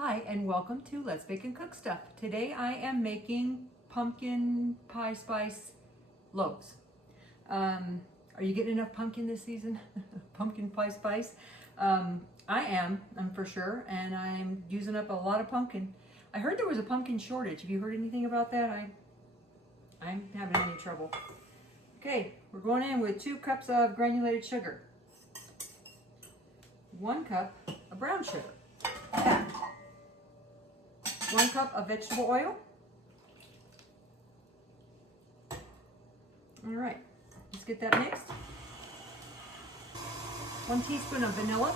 Hi and welcome to Let's Bake and Cook Stuff. Today I am making pumpkin pie spice loaves. Are you getting enough pumpkin this season? Pumpkin pie spice? I'm for sure, and I'm using up a lot of pumpkin. I heard there was a pumpkin shortage. Have you heard anything about that? I'm having any trouble. Okay, we're going in with 2 cups of granulated sugar, 1 cup of brown sugar, 1 cup of vegetable oil. All right, let's get that mixed. 1 teaspoon of vanilla.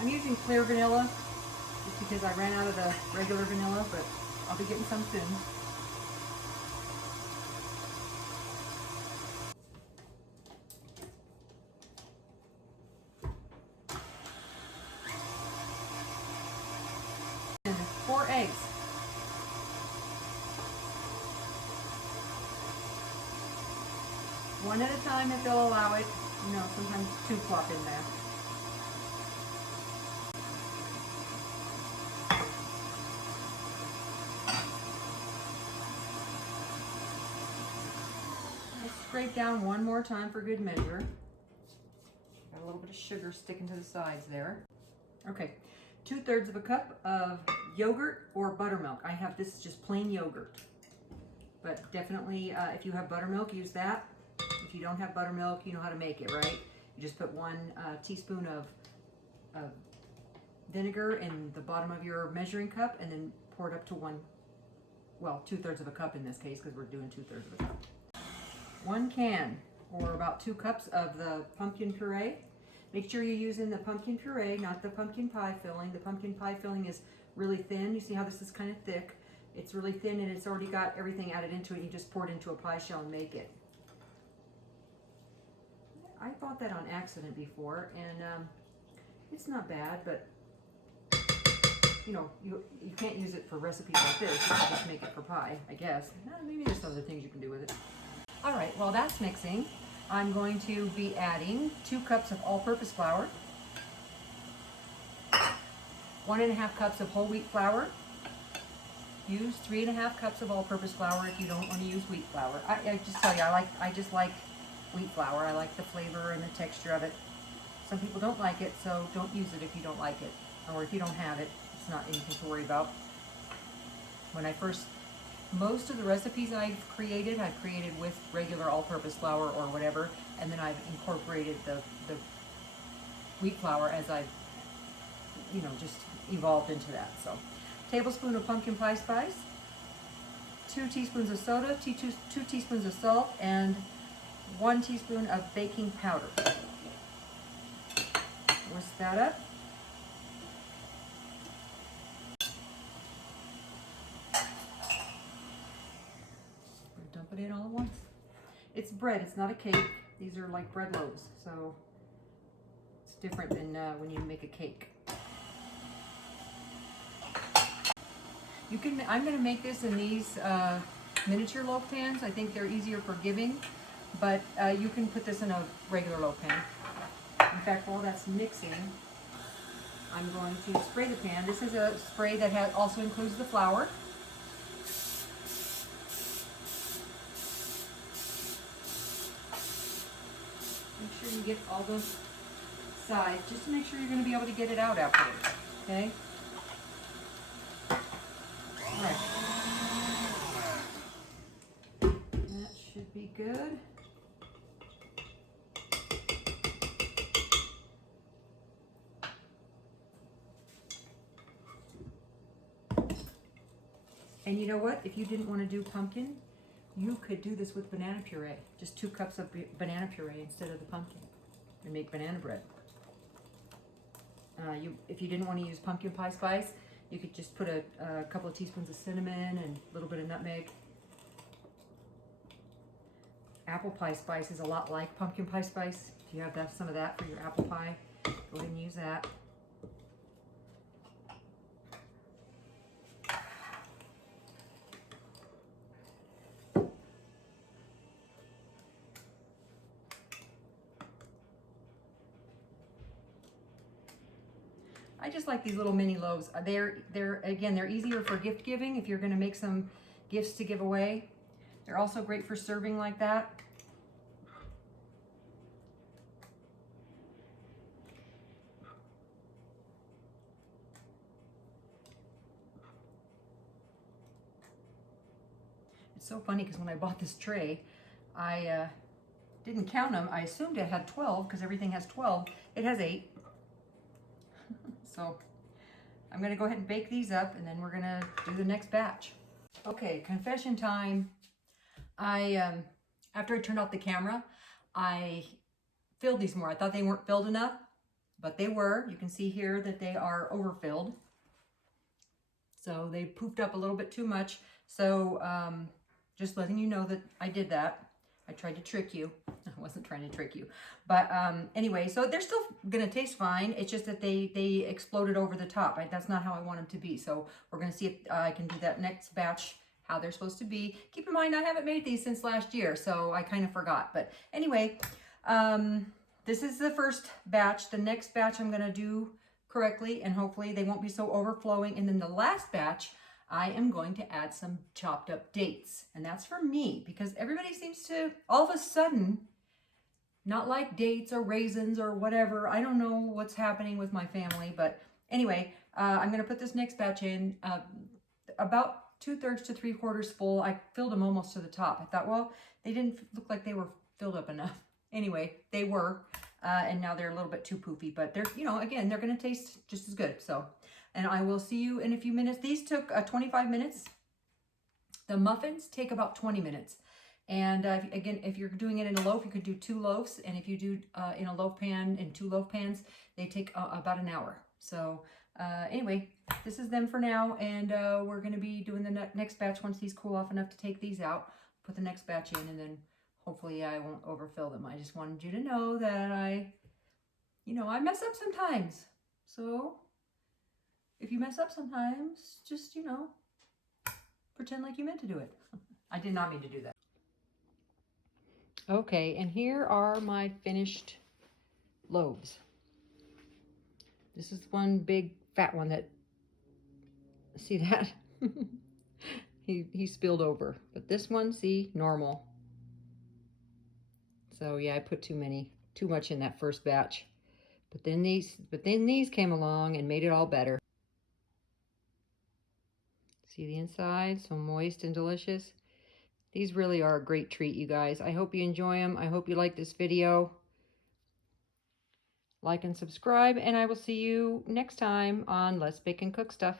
I'm using clear vanilla just because I ran out of the regular vanilla, but I'll be getting some soon. And 4 eggs. One at a time if they'll allow it. You know, sometimes 2 plop in there. Let's scrape down one more time for good measure. Got a little bit of sugar sticking to the sides there. Okay, 2/3 of a cup of yogurt or buttermilk. I have this just plain yogurt, but definitely if you have buttermilk, use that. If you don't have buttermilk, you know how to make it, right? You just put 1 teaspoon of vinegar in the bottom of your measuring cup and then pour it up to 2/3 of a cup in this case because we're doing 2/3 of a cup. 1 can or about 2 cups of the pumpkin puree. Make sure you're using the pumpkin puree, not the pumpkin pie filling. The pumpkin pie filling is really thin. You see how this is kind of thick? It's really thin and it's already got everything added into it. You just pour it into a pie shell and make it. I bought that on accident before, and it's not bad, but you know, you can't use it for recipes like this. You can just make it for pie, I guess. Maybe there's some other things you can do with it. All right, while that's mixing, I'm going to be adding 2 cups of all-purpose flour, 1.5 cups of whole wheat flour. Use 3.5 cups of all-purpose flour if you don't want to use wheat flour. I just tell you, I just like wheat flour. I like the flavor and the texture of it. Some people don't like it, so don't use it if you don't like it, or if you don't have it. It's not anything to worry about. Most of the recipes I've created with regular all-purpose flour or whatever, and then I've incorporated the wheat flour as I've, just evolved into that. So, tablespoon of pumpkin pie spice, 2 teaspoons of soda, 2 teaspoons of salt, and 1 teaspoon of baking powder. Whisk that up. Dump it in all at once. It's bread, it's not a cake. These are like bread loaves, so it's different than when you make a cake. I'm going to make this in these miniature loaf pans. I think they're easier for giving, but you can put this in a regular loaf pan. In fact, while that's mixing, I'm going to spray the pan. This is a spray that also includes the flour. Make sure you get all those sides, just to make sure you're going to be able to get it out afterwards, okay? All right. That should be good. And you know what? If you didn't want to do pumpkin, you could do this with banana puree. Just 2 cups of banana puree instead of the pumpkin, and make banana bread. If you didn't want to use pumpkin pie spice, you could just put a couple of teaspoons of cinnamon and a little bit of nutmeg. Apple pie spice is a lot like pumpkin pie spice. If you have some of that for your apple pie, go ahead and use that. I just like these little mini loaves. They're easier for gift giving if you're going to make some gifts to give away. They're also great for serving like that. It's so funny because when I bought this tray, I didn't count them. I assumed it had 12 because everything has 12. It has 8. So I'm going to go ahead and bake these up, and then we're going to do the next batch. Okay, confession time. After I turned off the camera, I filled these more. I thought they weren't filled enough, but they were. You can see here that they are overfilled. So they poofed up a little bit too much. So just letting you know that I did that. I tried to trick you. I wasn't trying to trick you. But anyway, so they're still going to taste fine. It's just that they exploded over the top. That's not how I want them to be. So we're going to see if I can do that next batch, how they're supposed to be. Keep in mind, I haven't made these since last year, so I kind of forgot. But anyway, this is the first batch. The next batch I'm going to do correctly, and hopefully they won't be so overflowing. And then the last batch, I am going to add some chopped up dates. And that's for me, because everybody seems to all of a sudden not like dates or raisins or whatever. I don't know what's happening with my family, but anyway, I'm going to put this next batch in about 2/3 to 3/4 full. I filled them almost to the top. I thought, well, they didn't look like they were filled up enough. Anyway, they were, and now they're a little bit too poofy, but they're, you know, again, they're going to taste just as good. So, and I will see you in a few minutes. These took 25 minutes. The muffins take about 20 minutes. And again, if you're doing it in a loaf, you could do 2 loaves. And if you do in a loaf pan, in 2 loaf pans, they take about an hour. So anyway, this is them for now. And we're going to be doing the next batch once these cool off enough to take these out. Put the next batch in, and then hopefully I won't overfill them. I just wanted you to know that I mess up sometimes. So if you mess up sometimes, just, pretend like you meant to do it. I did not mean to do that. Okay, and here are my finished loaves. This is one big fat one that, see that? he spilled over. But this one, see, normal. So yeah, I put too much in that first batch. But then these came along and made it all better. See the inside, so moist and delicious. These really are a great treat, you guys. I hope you enjoy them. I hope you like this video. Like and subscribe, and I will see you next time on Let's Bake and Cook Stuff.